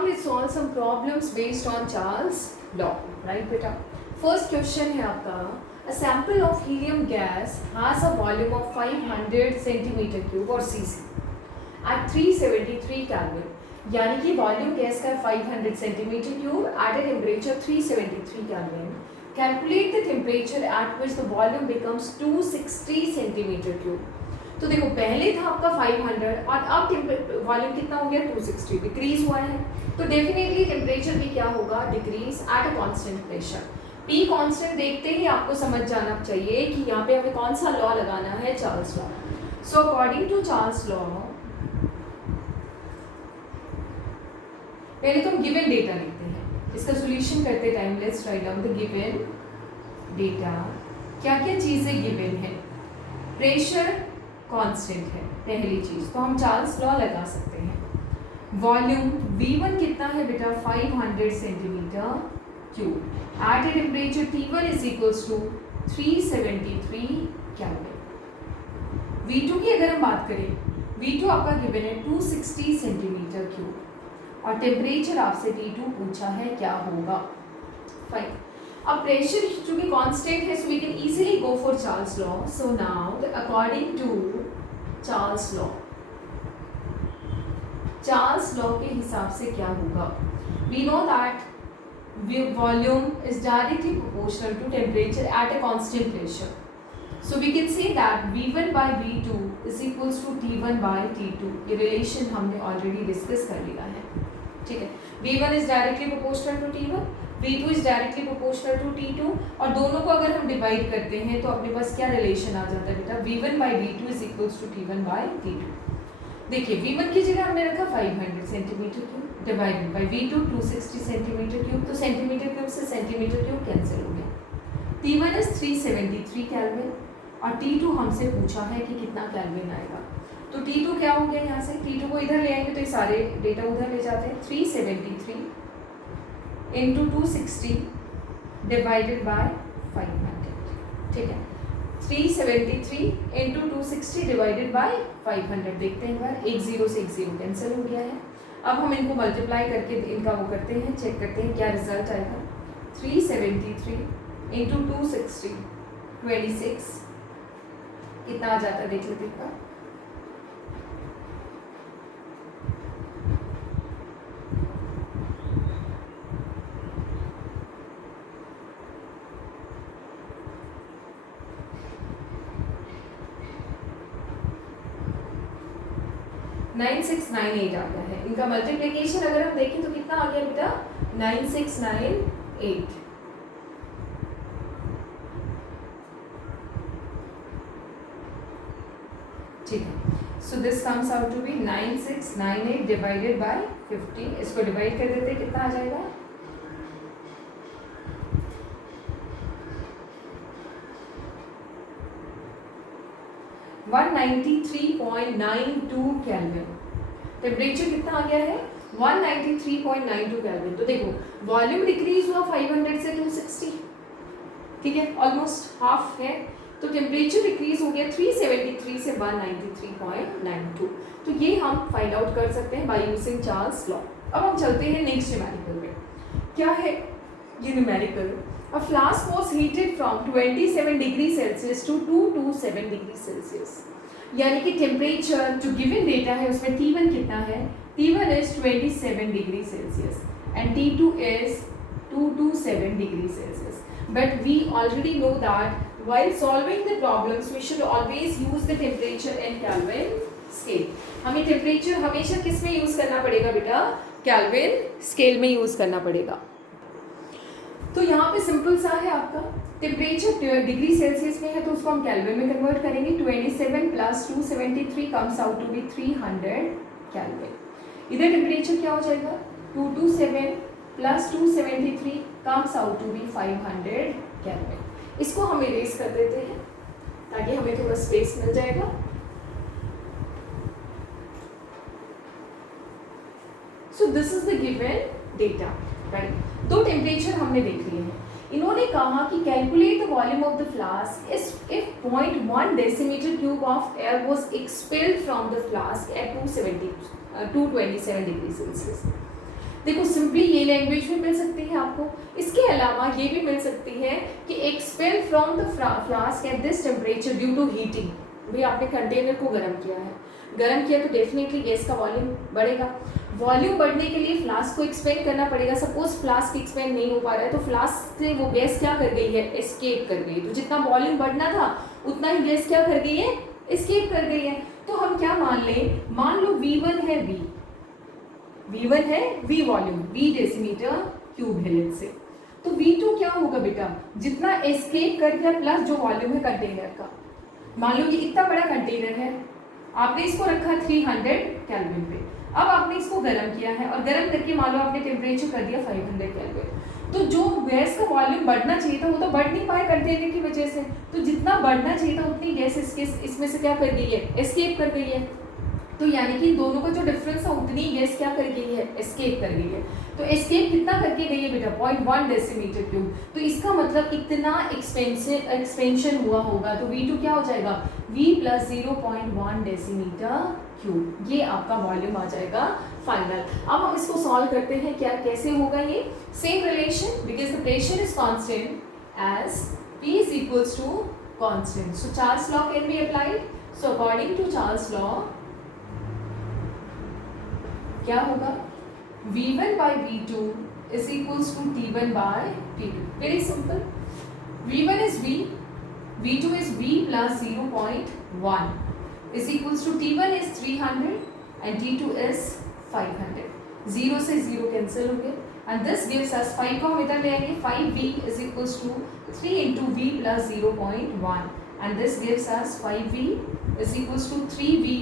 now let's solve some problems based on Charles law, right बेटा? First question है आपका, a sample of helium gas has a volume of 500 centimeter cube or cc at 373 Kelvin. यानी कि volume gas का 500 centimetre cube at a temperature 373 Kelvin. Calculate the temperature at which the volume becomes 260 centimetre cube. तो देखो पहले था आपका 500 और अब वॉल्यूम कितना हो गया 260, डिक्रीज हुआ है. तो डेफिनेटली टेम्परेचर भी क्या होगा, decrease at a constant pressure. P constant देखते ही आपको समझ जाना चाहिए कि यहाँ पे हमें कौन सा लॉ लगाना है, Charles law. So according to Charles law पहले तो हम गिवन डेटा लिखते हैं, इसका सॉल्यूशन करते time let's write down the given data. क्या क्या चीजें गिवन है, प्रेशर कांस्टेंट है पहली चीज, तो हम चार्ल्स लॉ लगा सकते हैं. वॉल्यूम V1 कितना है बेटा 500 centimetre cube at a temperature T1 is equals to 373 kelvin. V2 की अगर हम बात करें, V2 आपका गिवन है 260 सेंटीमीटर क्यूब और टेम्परेचर आपसे T2 पूछा है क्या होगा. फाइन. अब प्रेशर चूंकि कांस्टेंट है, so we can easily go for Charles law. So now according to Charles law, Charles law के हिसाब से क्या होगा, we know that volume is directly proportional to temperature at a constant pressure. So we can say that V1 by V2 is equals to T1 by T2. ये relation हमने already discuss कर लिया है, ठीक है. V1 is directly proportional to T1, V2 is directly proportional to T2 और दोनों को अगर हम डिवाइड करते हैं तो अपने पास क्या रिलेशन आ जाता है बेटा, V1 by V2 is equals to T1 by T2. देखिए V1 की जगह हमने रखा 500 centimetre cube divided by V2 260 centimetre cube, तो सेंटीमीटर क्यूब से सेंटीमीटर क्यूब कैंसिल हो गया. T1 is 373 केल्विन और T2 हमसे पूछा है कि कितना केल्विन आएगा. तो T2 क्या हो गया, यहाँ से T2 को इधर ले आएंगे तो ये सारे डेटा उधर ले जाते हैं. 373 इंटू 260 डिवाइडेड बाय 500, ठीक है. 373 इंटू 260 डिवाइडेड बाय 500. देखते हैं एक बार, एक जीरो से एक जीरो कैंसिल हो गया है. अब हम इनको मल्टीप्लाई करके इनका वो करते हैं, चेक करते हैं क्या रिजल्ट आएगा. 373 इंटू 260 26 कितना आ जाता है देख लेते हैं. 9698 आ गया है. इनका मल्टीप्लिकेशन अगर हम देखें तो कितना आ गया बेटा 9698. ठीक है. So this comes out to be 9698 divided by 50. इसको डिवाइड कर देते हैं, कितना आ जाएगा 193.92 केल्विन. टेम्परेचर कितना आ गया है 193.92 केल्विन. तो देखो वॉल्यूम डिक्रीज हुआ 500 से 260, ठीक है, ऑलमोस्ट हाफ है. तो टेम्परेचर डिक्रीज हो गया 373 से 193.92. तो ये हम फाइंड आउट कर सकते हैं बाय यूजिंग चार्ल्स लॉ. अब हम चलते हैं नेक्स्ट न्यूमेरिकल में. क्या है ये numerical, a flask was heated from 27 degree Celsius to 227 degree Celsius. यानी कि टेम्परेचर जो गिवन डेटा है उसमें T1 कितना है, T1 is 27 degree Celsius and T2 is 227 degree Celsius. But we already know that while solving the problems we should always use the temperature in Kelvin scale. हमें temperature हमेशा किस में use करना पड़ेगा बेटा, केल्विन स्केल में use करना पड़ेगा. तो यहाँ पे सिंपल सा है आपका, टेम्परेचर डिग्री सेल्सियस में है तो उसको हम केल्विन में कन्वर्ट करेंगे. 27 plus 273 comes out to be 300 kelvin. इधर टेम्परेचर क्या हो जाएगा 227 plus 273 comes out to be 500 kelvin. इसको हम इरेज कर देते हैं ताकि हमें थोड़ा स्पेस मिल जाएगा. So this is the given data, right. दो टेम्परेचर हमने देख लिए हैं. इन्होंने कहा कि calculate the volume of the flask if 0.1 decimetre cube of air was expelled from the flask at 227 degree Celsius. देखो सिंपली ये लैंग्वेज भी मिल सकती है आपको, इसके अलावा ये भी मिल सकती है कि expel from the flask at this temperature due to heating. भाई आपने कंटेनर को गर्म किया है, गर्म किया तो डेफिनेटली गैस का वॉल्यूम बढ़ेगा। वॉल्यूम बढ़ने के लिए फ्लास्क को एक्सपेंड करना पड़ेगा। सपोज फ्लास्क एक्सपेंड नहीं हो पा रहा है तो फ्लास्क से वो गैस क्या कर गई है, एस्केप कर गई। तो जितना वॉल्यूम बढ़ना था उतना ही गैस क्या कर गई है, एस्केप कर गई है। तो हम क्या मान लें, मान लो V1 है, V1 है V volume, V decimetre cube है लेट से। तो V2 क्या होगा बेटा, जितना एस्केप कर गया प्लस जो वॉल्यूम है कंटेनर का। मान लो ये इतना बड़ा कंटेनर है, आपने इसको रखा 300 केल्विन पे। अब आपने इसको गर्म किया है और गर्म करके मान लो आपने टेम्परेचर कर दिया 500 केल्विन। तो जो गैस का वॉल्यूम बढ़ना चाहिए था वो तो बढ़ नहीं पाया कंटेनर की वजह से। तो जितना बढ़ना चाहिए था उतनी गैस इसमें से क्या कर गई है, एस्केप कर गई है। तो यानी कि दोनों का जो डिफरेंस था उतनी गैस क्या कर गई है, एस्केप कर गई है। तो एस्केप कितना करके गई है बेटा, 0.1 डेसीमीटर क्यूब। तो इसका मतलब इतना एक्सपेंशन हुआ होगा। तो V2 क्या हो जाएगा, V प्लस 0.1 डेसीमीटर क्यूब। ये आपका वॉल्यूम आ जाएगा फाइनल। अब हम इसको सॉल्व करते हैं, क्या कैसे होगा ये, same relation, because the pressure is constant as P is equals to constant. So Charles law can be applied. So according to Charles law क्या होगा, V1 by V2 is equals to T1 by T2. Very simple. V1 is V, V2 is V plus 0.1 is equals to T1 is 300 and T2 is 500. 0 से 0 cancel हो गए and this gives us 5 को हम इधर ले आएंगे, 5V is equals to 3 into V plus 0.1 and this gives us 5V is equals to 3V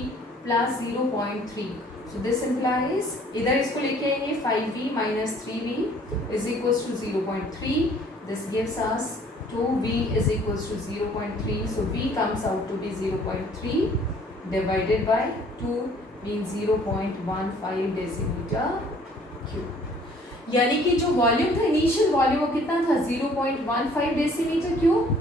plus 0.3. So this implies इधर इसको लेके आएंगे 5V minus 3V is equals to 0.3. This gives us 2V is equals to 0.3. So V comes out to be 0.3 divided by 2 means 0.15 decimetre cube. यानी कि जो volume था, initial volume वो कितना था, 0.15 डेसीमीटर क्यूब।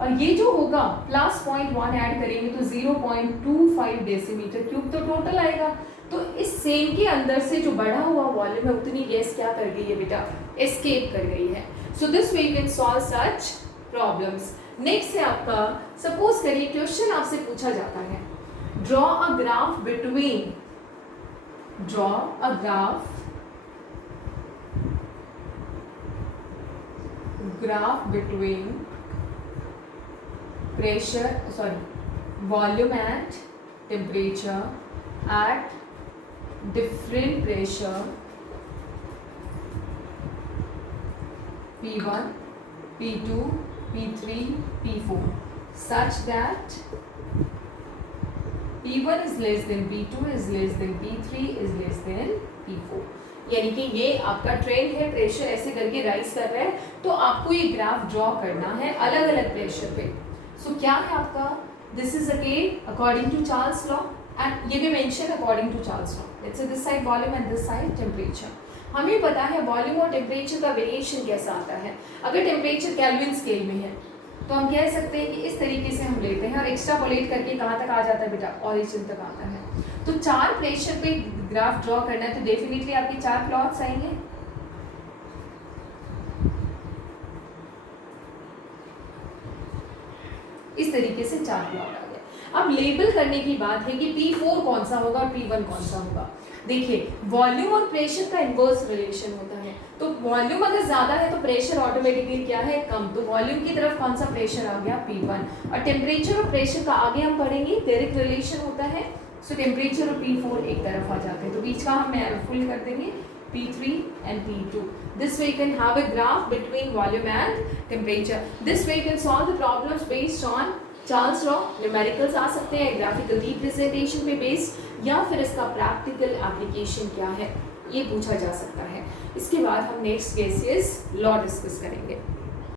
और ये जो होगा प्लस 0.1 ऐड करेंगे तो 0.25 डेसीमीटर क्यूब तो टोटल आएगा। तो इस सेम के अंदर से जो बढ़ा हुआ वॉल्यूम है उतनी गैस क्या कर गई है बेटा, एस्केप कर गई है। So this way you can solve such problems. Next है आपका, सपोज करिए क्वेश्चन आपसे पूछा जाता है, draw a graph between, draw a graph between pressure, volume and temperature at different pressure P1, P2, P3, P4 such that P1 is less than P2 is less than P3 is less than P4। यानी कि ये आपका trend है, pressure ऐसे करके rise कर रहा है। तो आपको ये ग्राफ ड्रॉ करना है अलग अलग प्रेशर पे। सो क्या है आपका, this is again according to Charles law and ये भी mention according to Charles law. Let's say this side volume and this side temperature. हमें पता है वॉल्यूम और टेम्परेचर का वेरिएशन कैसा आता है। अगर टेम्परेचर केल्विन स्केल में है तो हम कह सकते हैं कि इस तरीके से हम लेते हैं और एक्स्ट्रापोलेट करके कहाँ तक आ जाता है बेटा, ओरिजिन तक आता है। तो 4 प्रेशर पे ग्राफ ड्रॉ करना है तो डेफिनेटली आपके 4 प्लॉट्स आएंगे। इस तरीके से 4 प्लॉट आ गए। अब लेबल करने की बात है कि P4 कौन सा होगा और P1 कौन सा होगा। देखिए वॉल्यूम और प्रेशर का इनवर्स रिलेशन होता है। तो वॉल्यूम अगर ज्यादा है तो प्रेशर ऑटोमेटिकली क्या है, कम। तो वॉल्यूम की तरफ कौन सा प्रेशर आ गया, P1। और टेम्परेचर और प्रेशर का आगे हम पढ़ेंगे डायरेक्ट रिलेशन होता है। सो टेम्परेचर और P4 एक तरफ आ जाते हैं तो बीच का हम फुल कर देंगे P3 and P2. This way you can have a graph between volume and temperature. This way you can solve the problems based on Charles law. Numericals आ सकते हैं, graphical representation पे based, या फिर इसका practical application क्या है ये पूछा जा सकता है। इसके बाद हम next gaseous law डिस्कस करेंगे।